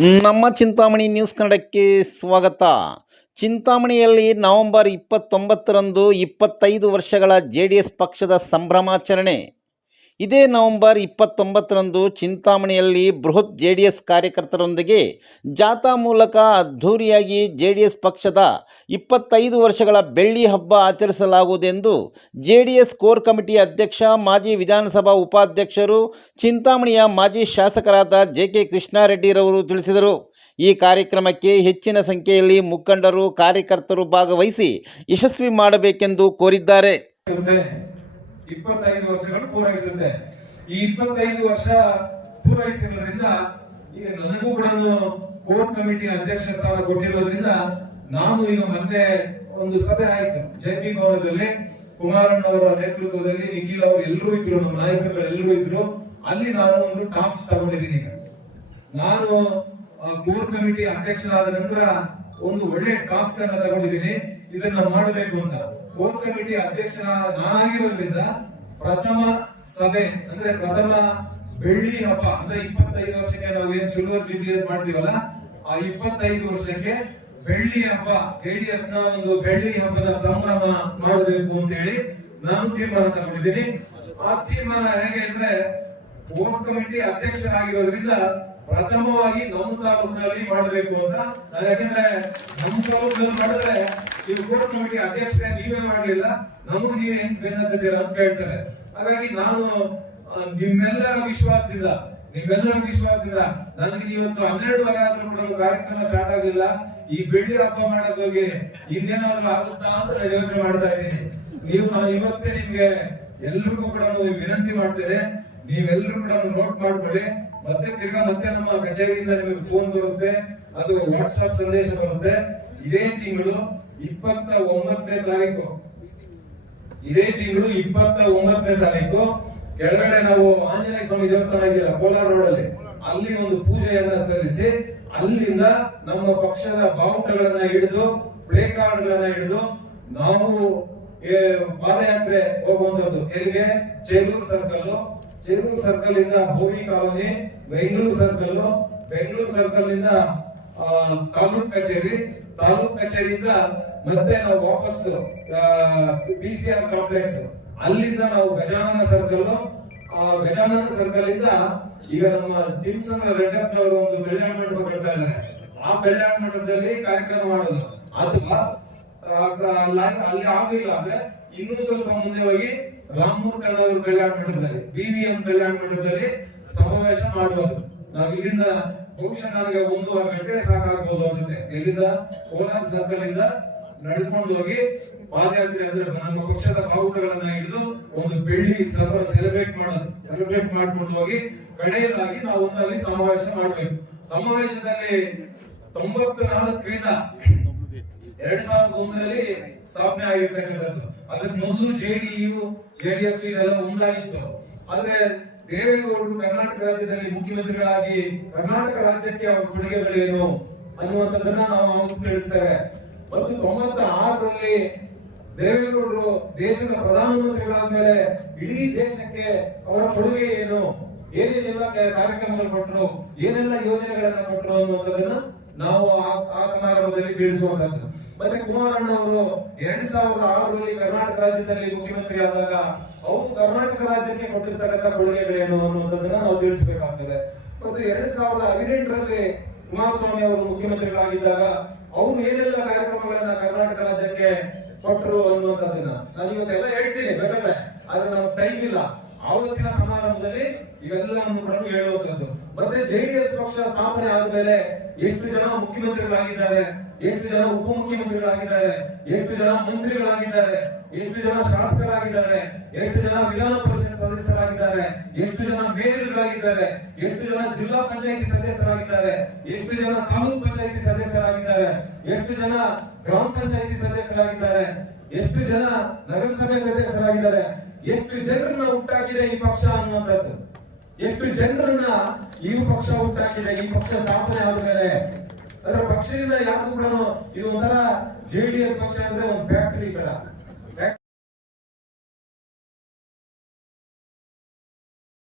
ನಮ್ಮ ಚಿಂತಾಮಣಿ ನ್ಯೂಸ್ ಕನ್ನಡಕ್ಕೆ ಸ್ವಾಗತ. ಚಿಂತಾಮಣಿಯಲ್ಲಿ ನವೆಂಬರ್ ಇಪ್ಪತ್ತೊಂಬತ್ತರಂದು ಇಪ್ಪತ್ತೈದು ವರ್ಷಗಳ ಜೆ ಡಿ ಎಸ್ ಪಕ್ಷದ ಸಂಭ್ರಮಾಚರಣೆ. ಇದೇ ನವೆಂಬರ್ ಇಪ್ಪತ್ತೊಂಬತ್ತರಂದು ಚಿಂತಾಮಣಿಯಲ್ಲಿ ಬೃಹತ್ ಜೆ ಡಿ ಎಸ್ ಕಾರ್ಯಕರ್ತರೊಂದಿಗೆ ಜಾಥಾ ಮೂಲಕ ಅದ್ಧೂರಿಯಾಗಿ ಜೆ ಡಿ ಎಸ್ ಪಕ್ಷದ ಇಪ್ಪತ್ತೈದು ವರ್ಷಗಳ ಬೆಳ್ಳಿ ಹಬ್ಬ ಆಚರಿಸಲಾಗುವುದೆಂದು J D S core committee ಅಧ್ಯಕ್ಷ, ಮಾಜಿ ವಿಧಾನಸಭಾ ಉಪಾಧ್ಯಕ್ಷರು, ಚಿಂತಾಮಣಿಯ ಮಾಜಿ ಶಾಸಕರಾದ ಜೆ ಕೆ ಕೃಷ್ಣಾರೆಡ್ಡಿರವರು ತಿಳಿಸಿದರು ಈ ಕಾರ್ಯಕ್ರಮಕ್ಕೆ ಹೆಚ್ಚಿನ ಸಂಖ್ಯೆಯಲ್ಲಿ ಮುಖಂಡರು, ಕಾರ್ಯಕರ್ತರು ಭಾಗವಹಿಸಿ ಯಶಸ್ವಿ ಮಾಡಬೇಕೆಂದು ಕೋರಿದ್ದಾರೆ. ಇಪ್ಪತ್ತೈದು ವರ್ಷಗಳು ಪೂರೈಸುತ್ತೆ. ಈ ಇಪ್ಪತ್ತೈದು ವರ್ಷ ಪೂರೈಸಿರೋದ್ರಿಂದ ಈಗ ನನಗೂ ಕೂಡ ಕೋರ್ ಕಮಿಟಿ ಅಧ್ಯಕ್ಷ ಸ್ಥಾನ ಕೊಟ್ಟಿರೋದ್ರಿಂದ ನಾನು ಈಗ ಮೊನ್ನೆ ಒಂದು ಸಭೆ ಆಯ್ತು. ಜೆ ಪಿ ಭವನದಲ್ಲಿ ಕುಮಾರಣ್ಣವರ ನೇತೃತ್ವದಲ್ಲಿ, ನಿಖಿಲ್ ಅವರು ಎಲ್ಲರೂ ಇದ್ರು, ನಮ್ಮ ನಾಯಕರು ಎಲ್ಲರೂ ಇದ್ರು. ಅಲ್ಲಿ ನಾನು ಒಂದು ಟಾಸ್ಕ್ ತಗೊಂಡಿದ್ದೀನಿ ನಾನು ಕೋರ್ ಕಮಿಟಿ ಅಧ್ಯಕ್ಷರಾದ ನಂತರ ಒಂದು ಒಳ್ಳೆ ಟಾಸ್ಕ್ ಅನ್ನ ತಗೊಂಡಿದ್ದೀನಿ, ಇದನ್ನ ಮಾಡಬೇಕು ಅಂತ. ಕೋರ್ ಕಮಿಟಿ ಅಧ್ಯಕ್ಷ ನಾನಾಗಿರೋದ್ರಿಂದ ಪ್ರಥಮ ಸಭೆ, ಅಂದ್ರೆ ಪ್ರಥಮ ಬೆಳ್ಳಿ ಹಬ್ಬ, ಅಂದ್ರೆ ಇಪ್ಪತ್ತೈದು ವರ್ಷಕ್ಕೆ ನಾವು ಏನ್ ಸಿಲ್ವರ್ ಜುಬ್ಲಿ ಮಾಡ್ತೀವಲ್ಲ, ಆ ಇಪ್ಪತ್ತೈದು ವರ್ಷಕ್ಕೆ ಬೆಳ್ಳಿ ಹಬ್ಬ ಜೆಡಿಎಸ್ನ ಒಂದು ಬೆಳ್ಳಿ ಹಬ್ಬದ ಸಂಭ್ರಮ ಮಾಡಬೇಕು ಅಂತ ಹೇಳಿ ನಾನು ತೀರ್ಮಾನ ತಗೊಂಡಿದ್ದೀನಿ. ಆ ತೀರ್ಮಾನ ಹೇಗೆ ಅಂದ್ರೆ ಕೋರ್ ಕಮಿಟಿ ಅಧ್ಯಕ್ಷರಾಗಿರೋದ್ರಿಂದ ಪ್ರಥಮವಾಗಿ ನಮ್ಮ ತಾಲೂಕಿನಲ್ಲಿ ಮಾಡಬೇಕು ಅಂತ. ಯಾಕಂದ್ರೆ ನಮ್ಮ ತಾಲೂಕಿನಲ್ಲಿ ಮಾಡಿದ್ರೆ ನೀವು ಕೋರ್ ಕಮಿಟಿ ಅಧ್ಯಕ್ಷರೇ ನೀವೇ ಮಾಡ್ಲಿಲ್ಲ, ನಮಗ್ ನೀವು ಹೆಂಗ್ ಬೆನ್ನತ್ತಿದ್ದೀರಾ ಅಂತ ಹೇಳ್ತಾರೆ. ಹಾಗಾಗಿ ನಾನು ನಿಮ್ಮೆಲ್ಲರ ವಿಶ್ವಾಸದಿಂದ ನಿಮ್ಮೆಲ್ಲರ ವಿಶ್ವಾಸದಿಂದ ನನಗೆ ಇವತ್ತು ಹನ್ನೆರಡು ವಾರ ಆದ್ರೂ ಕೂಡ ಕಾರ್ಯಕ್ರಮ ಸ್ಟಾರ್ಟ್ ಆಗಿಲ್ಲ. ಈ ಬೆಳ್ಳಿ ಹಬ್ಬ ಮಾಡಕ್ ಹೋಗಿ ಇನ್ನೇನಾದ್ರೂ ಆಗುತ್ತಾ ಅಂತ ನಾನು ಯೋಚನೆ ಮಾಡ್ತಾ ಇದ್ದೀನಿ. ನೀವು, ನಾನು ಇವತ್ತೇ ನಿಮ್ಗೆ ಎಲ್ರಿಗೂ ಕೂಡ ವಿನಂತಿ ಮಾಡ್ತೇನೆ. ನೀವೆಲ್ಲರೂ ಕೂಡ ನೋಟ್ ಮಾಡ್ಕೊಳ್ಳಿ. ಮತ್ತೆ ತಿರ್ಗಾ ಮತ್ತೆ ನಮ್ಮ ಕಚೇರಿಯಿಂದ ನಿಮಗೆ ಫೋನ್ ಬರುತ್ತೆ, ಅದು ವಾಟ್ಸ್ಆಪ್ ಸಂದೇಶ ಬರುತ್ತೆ. ಇದೇ ತಿಂಗಳು ಇಪ್ಪತ್ತ ಒಂಬತ್ತನೇ ತಾರೀಕು. ಇದೇ ತಿಂಗಳು ಇಪ್ಪತ್ತ ಒಂಬತ್ತನೇ ತಾರೀಕು. ಕೆಳಗಡೆ ನಾವು ಆಂಜನೇಯ ಸ್ವಾಮಿ ದೇವಸ್ಥಾನ ಇದೆಯಲ್ಲ, ಕೋಲಾರ ರೋಡ್ ಅಲ್ಲಿ. ಅಲ್ಲಿ ಒಂದು ಪೂಜೆಯನ್ನ ಸಲ್ಲಿಸಿ, ಅಲ್ಲಿಂದ ನಮ್ಮ ಪಕ್ಷದ ಬಾವುಟಗಳನ್ನ ಹಿಡಿದು ಪ್ಲೇ ಕಾರ್ಡ್ ಗಳನ್ನ ಹಿಡಿದು, ನಾವು ಪಾದಯಾತ್ರೆ ಹೋಗುವಂತದ್ದು. ಎಲ್ಲಿಗೆ? ಚೇಲೂರು ಸರ್ಕಲ್ ಚೇಲೂರು ಸರ್ಕಲ್ ಇಂದ ಭೂಮಿ colony, Bengaluru circle Bengaluru circle ಇಂದ ತಾಲೂಕ್ ಕಚೇರಿ. ತಾಲೂಕ್ ಕಚೇರಿಯಿಂದ ಮತ್ತೆ ನಾವು ವಾಪಸ್ ಪಿ ಸಿ ಆರ್ ಕಾಂಪ್ಲೆಕ್ಸ್ ಅಲ್ಲಿಂದ ನಾವು ಗಜಾನನ ಸರ್ಕಲ್ ಗಜಾನನ ಸರ್ಕಲ್ ಇಂದ ಈಗ ನಮ್ಮ ತಿಮ್ಸಂದ್ರ ರೆಡ್ಡಪ್ಪನವರು ಒಂದು ಕಲ್ಯಾಣ ಮಂಟಪ ಕಟ್ತಾ ಇದ್ದಾರೆ. ಆ ಕಲ್ಯಾಣ ಮಂಟಪದಲ್ಲಿ ಕಾರ್ಯಕ್ರಮ ಮಾಡೋದು. ಅಥವಾ ಅಲ್ಲಿ ಆಗ್ಲಿಲ್ಲ ಅಂದ್ರೆ ಇನ್ನೂ ಸ್ವಲ್ಪ ಮುಂದೆ ಹೋಗಿ ರಾಮಮೂರ್ ಅವರು ಕಲ್ಯಾಣ ಮಂಟಪದಲ್ಲಿ ಬಿವಿಎಂ ಕಲ್ಯಾಣ ಮಂಟಪದಲ್ಲಿ ಸಮಾವೇಶ ಮಾಡುವುದು ನಾವು ಇಲ್ಲಿಂದ ಬಹುಶಃ ನನಗೆ ಒಂದೂವರೆ ಗಂಟೆ ಸಾಕಾಗಬಹುದು ಅನ್ಸುತ್ತೆ. ಇಲ್ಲಿಂದ ಕೋಲಾರ ಸರ್ಕಲ್ ಇಂದ ನಡ್ಕೊಂಡು ಹೋಗಿ ಪಾದಯಾತ್ರೆ ಅಂದ್ರೆ ನಮ್ಮ ಪಕ್ಷದ ಬಾವುಟಗಳನ್ನ ಹಿಡಿದು ಒಂದು ಬೆಳ್ಳಿ ಸರ್ವರ್ ಸೆಲೆಬ್ರೇಟ್ ಮಾಡೋದು. ಸೆಲೆಬ್ರೇಟ್ ಮಾಡ್ಕೊಂಡು ಹೋಗಿ ಕಡೆಯದಾಗಿ ನಾವು ಒಂದು ಅಲ್ಲಿ ಸಮಾವೇಶ ಮಾಡಬೇಕು. ಸಮಾವೇಶದಲ್ಲಿ ತೊಂಬತ್ತ ನಾಲ್ಕರಿಂದ ಎರಡ್ ಸಾವಿರದ ಒಂದರಲ್ಲಿ ಸ್ಥಾಪನೆ ಆಗಿರ್ತಕ್ಕಂಥದ್ದು. ಅದಕ್ಕೆ ಮೊದಲು ಜೆಡಿಯು ಜೆಡಿಎಸ್ ಇದೆಲ್ಲ ಒಂದಾಗಿತ್ತು ಆದ್ರೆ ದೇವೇಗೌಡರು ಕರ್ನಾಟಕ ರಾಜ್ಯದಲ್ಲಿ ಮುಖ್ಯಮಂತ್ರಿಗಳಾಗಿ ಕರ್ನಾಟಕ ರಾಜ್ಯಕ್ಕೆ ಅವರ ಕೊಡುಗೆಗಳೇನು ಅನ್ನುವಂಥದ್ದನ್ನ ನಾವು ತಿಳಿಸ್ತೇವೆ. ಮತ್ತು ತೊಂಬತ್ತ ಆರರಲ್ಲಿ ದೇವೇಗೌಡರು ದೇಶದ ಪ್ರಧಾನಮಂತ್ರಿಗಳಾದ್ಮೇಲೆ ಇಡೀ ದೇಶಕ್ಕೆ ಅವರ ಕೊಡುಗೆ ಏನು? ಏನೇನೆಲ್ಲ ಕಾರ್ಯಕ್ರಮಗಳು ಕೊಟ್ಟರು ಏನೆಲ್ಲ ಯೋಜನೆಗಳನ್ನ ಕೊಟ್ಟರು ಅನ್ನುವಂಥದ್ದನ್ನ ನಾವು ಆ- ಸಮಾರಂಭದಲ್ಲಿ ತಿಳಿಸುವಂತದ್ದು ಮತ್ತೆ ಕುಮಾರಣ್ಣ ಅವರು ಎರಡ್ ಸಾವಿರದ ಆರರಲ್ಲಿ ಕರ್ನಾಟಕ ರಾಜ್ಯದಲ್ಲಿ ಮುಖ್ಯಮಂತ್ರಿ ಆದಾಗ ಅವರು ಕರ್ನಾಟಕ ರಾಜ್ಯಕ್ಕೆ ಕೊಟ್ಟಿರ್ತಕ್ಕಂಥ ಕೊಡುಗೆಗಳೇನು ಅನ್ನುವಂಥದ್ದನ್ನ ನಾವು ತಿಳಿಸಬೇಕಾಗ್ತದೆ. ಮತ್ತು ಎರಡ್ ಸಾವಿರದ ಹದಿನೆಂಟರಲ್ಲಿ ಕುಮಾರಸ್ವಾಮಿ ಅವರು ಮುಖ್ಯಮಂತ್ರಿಗಳಾಗಿದ್ದಾಗ ಅವರು ಏನೆಲ್ಲ ಕಾರ್ಯಕ್ರಮಗಳನ್ನ ಕರ್ನಾಟಕ ರಾಜ್ಯಕ್ಕೆ ಕೊಟ್ಟರು ಅನ್ನುವಂಥದ್ದನ್ನ ನಾನು ಇವತ್ತೆಲ್ಲ ಹೇಳ್ತೀನಿ, ಬೇಕಾದ್ರೆ. ಆದ್ರೆ ನಮ್ಗೆ ಟೈಮ್ ಇಲ್ಲ. ಆವತ್ತಿನ ಸಮಾರಂಭದಲ್ಲಿ ಇವೆಲ್ಲವನ್ನು ಕೂಡ ಹೇಳುವಂತದ್ದು ಮತ್ತೆ ಜೆಡಿಎಸ್ ಪಕ್ಷ ಸ್ಥಾಪನೆ ಆದ್ಮೇಲೆ ಎಷ್ಟು ಜನ ಮುಖ್ಯಮಂತ್ರಿಗಳಾಗಿದ್ದಾರೆ ಎಷ್ಟು ಜನ ಉಪಮುಖ್ಯಮಂತ್ರಿಗಳಾಗಿದ್ದಾರೆ ಎಷ್ಟು ಜನ ಮಂತ್ರಿಗಳಾಗಿದ್ದಾರೆ ಎಷ್ಟು ಜನ ಶಾಸಕರಾಗಿದ್ದಾರೆ ಎಷ್ಟು ಜನ ವಿಧಾನ ಪರಿಷತ್ ಸದಸ್ಯರಾಗಿದ್ದಾರೆ ಎಷ್ಟು ಜನ ಮೇಯರ್ಗಳಾಗಿದ್ದಾರೆ ಎಷ್ಟು ಜನ ಜಿಲ್ಲಾ ಪಂಚಾಯತಿ ಸದಸ್ಯರಾಗಿದ್ದಾರೆ ಎಷ್ಟು ಜನ ತಾಲೂಕ್ ಪಂಚಾಯತಿ ಸದಸ್ಯರಾಗಿದ್ದಾರೆ ಎಷ್ಟು ಜನ ಗ್ರಾಮ ಪಂಚಾಯತಿ ಸದಸ್ಯರಾಗಿದ್ದಾರೆ ಎಷ್ಟು ಜನ ನಗರಸಭೆ ಸದಸ್ಯರಾಗಿದ್ದಾರೆ ಎಷ್ಟು ಜನರನ್ನ ಹುಟ್ಟಾಕಿದೆ ಈ ಪಕ್ಷ ಅನ್ನುವಂಥದ್ದು ಎಷ್ಟು ಜನರನ್ನ ಈ ಪಕ್ಷ ಹುಟ್ಟಾಕಿದೆ, ಈ ಪಕ್ಷ ಸ್ಥಾಪನೆ ಆದ ಮೇಲೆ ಅದರ ಪಕ್ಷದಿಂದ ಯಾರಿಗೂ ಕೂಡ ಇದು ಒಂಥರ ಜೆಡಿಎಸ್ ಪಕ್ಷ ಅಂದ್ರೆ ಒಂದು ಫ್ಯಾಕ್ಟರಿ ತರ.